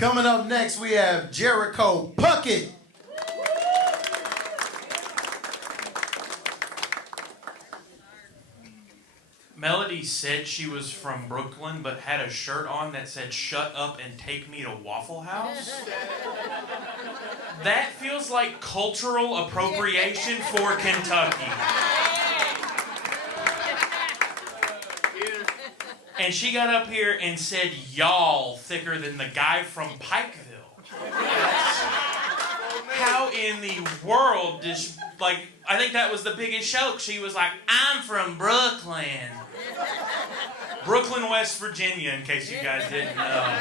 Coming up next, we have Jericho Puckett. Melody said she was from Brooklyn, but had a shirt on that said, "Shut up and take me to Waffle House." That feels like cultural appropriation for Kentucky. And she got up here and said, "y'all," thicker than the guy from Pikeville. How in the world does, I think that was the biggest joke. She was like, "I'm from Brooklyn." Brooklyn, West Virginia, in case you guys didn't know.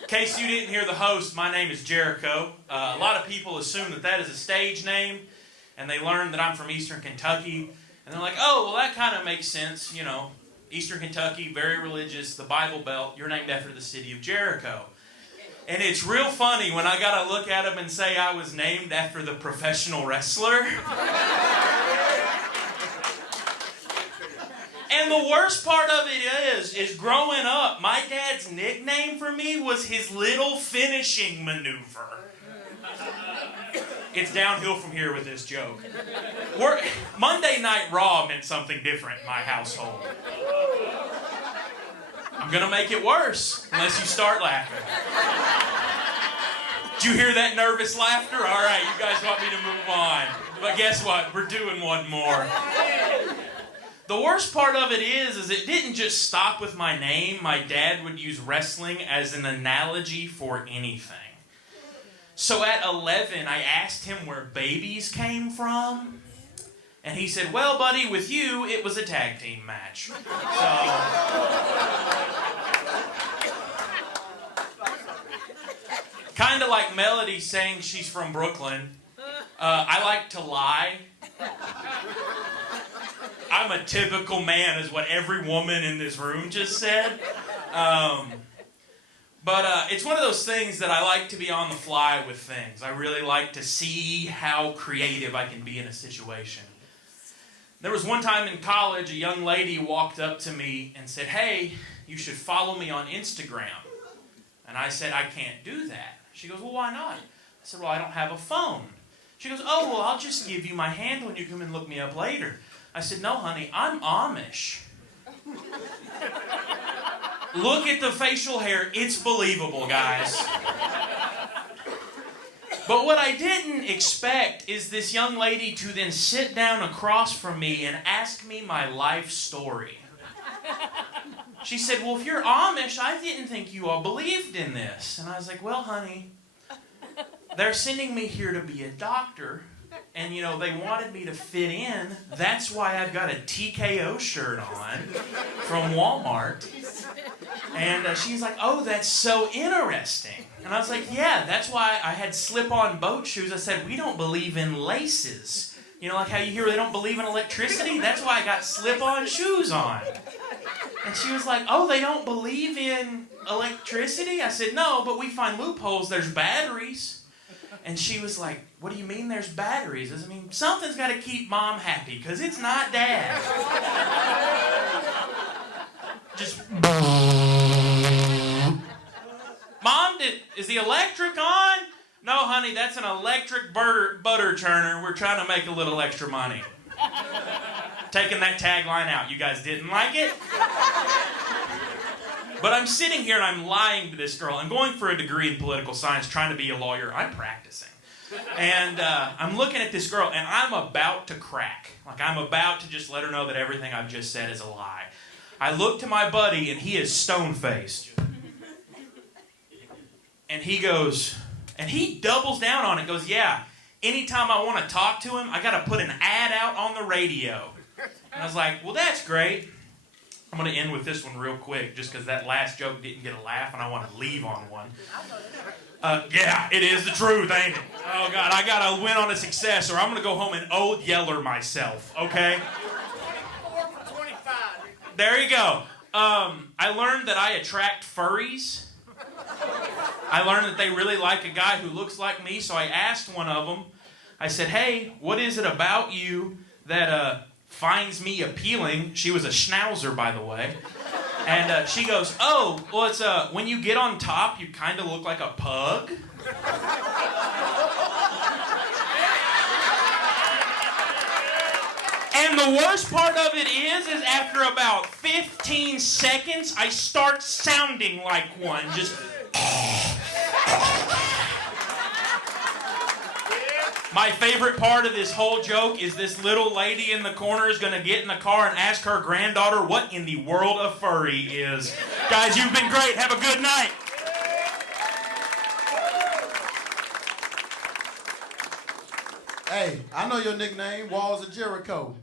In case you didn't hear the host, my name is Jericho. A lot of people assume that is a stage name, and they learn that I'm from Eastern Kentucky, and they're like, "oh, well, that kind of makes sense, you know, Eastern Kentucky, very religious, the Bible Belt, you're named after the city of Jericho." And it's real funny when I gotta look at them and say I was named after the professional wrestler. And the worst part of it is growing up, my dad's nickname for me was his little finishing maneuver. It's downhill from here with this joke. Monday Night Raw meant something different in my household. I'm gonna make it worse unless you start laughing. Did you hear that nervous laughter? All right, you guys want me to move on. But guess what? We're doing one more. The worst part of it is it didn't just stop with my name. My dad would use wrestling as an analogy for anything. So at 11, I asked him where babies came from. And he said, "well, buddy, with you, it was a tag team match." Kind of like Melody saying she's from Brooklyn. I like to lie. I'm a typical man, is what every woman in this room just said. But it's one of those things that I like to be on the fly with things. I really like to see how creative I can be in a situation. There was one time in college, a young lady walked up to me and said, "hey, you should follow me on Instagram." And I said, "I can't do that." She goes, "well, why not?" I said, "well, I don't have a phone." She goes, "oh, well, I'll just give you my handle and you come and look me up later." I said, "no, honey, I'm Amish." Look at the facial hair. It's believable, guys. But what I didn't expect is this young lady to then sit down across from me and ask me my life story. She said, "well, if you're Amish, I didn't think you all believed in this." And I was like, "well, honey, they're sending me here to be a doctor. And, you know, they wanted me to fit in. That's why I've got a TKO shirt on from Walmart." And she's like, "oh, that's so interesting." And I was like, "yeah, that's why I had slip-on boat shoes." I said, "we don't believe in laces. You know, like how you hear they don't believe in electricity? That's why I got slip-on shoes on." And she was like, "oh, they don't believe in electricity?" I said, "no, but we find loopholes. There's batteries." And she was like, "what do you mean there's batteries?" I mean, something's got to keep Mom happy, because it's not Dad. Just... "Mom, is the electric on?" "No, honey, that's an electric butter churner. We're trying to make a little extra money." Taking that tagline out. You guys didn't like it? But I'm sitting here and I'm lying to this girl. I'm going for a degree in political science, trying to be a lawyer. I'm practicing. And I'm looking at this girl and I'm about to crack. Like, I'm about to just let her know that everything I've just said is a lie. I look to my buddy and he is stone-faced. And he goes, and he doubles down on it, goes, "yeah, anytime I want to talk to him, I got to put an ad out on the radio." And I was like, "well, that's great." I'm going to end with this one real quick, just because that last joke didn't get a laugh, and I want to leave on one. Yeah, it is the truth, ain't it? Oh, God, I got to win on a success, or I'm going to go home and Old Yeller myself, okay? 4 for 25. There you go. I learned that I attract furries. I learned that they really like a guy who looks like me, so I asked one of them. I said, "hey, what is it about you that finds me appealing?" She was a schnauzer, by the way. And she goes, oh, well, it's when you get on top, you kind of look like a pug. And the worst part of it is after about 15 seconds, I start sounding like one. Just. My favorite part of this whole joke is this little lady in the corner is going to get in the car and ask her granddaughter what in the world a furry is. Guys, you've been great. Have a good night. Hey, I know your nickname, Walls of Jericho.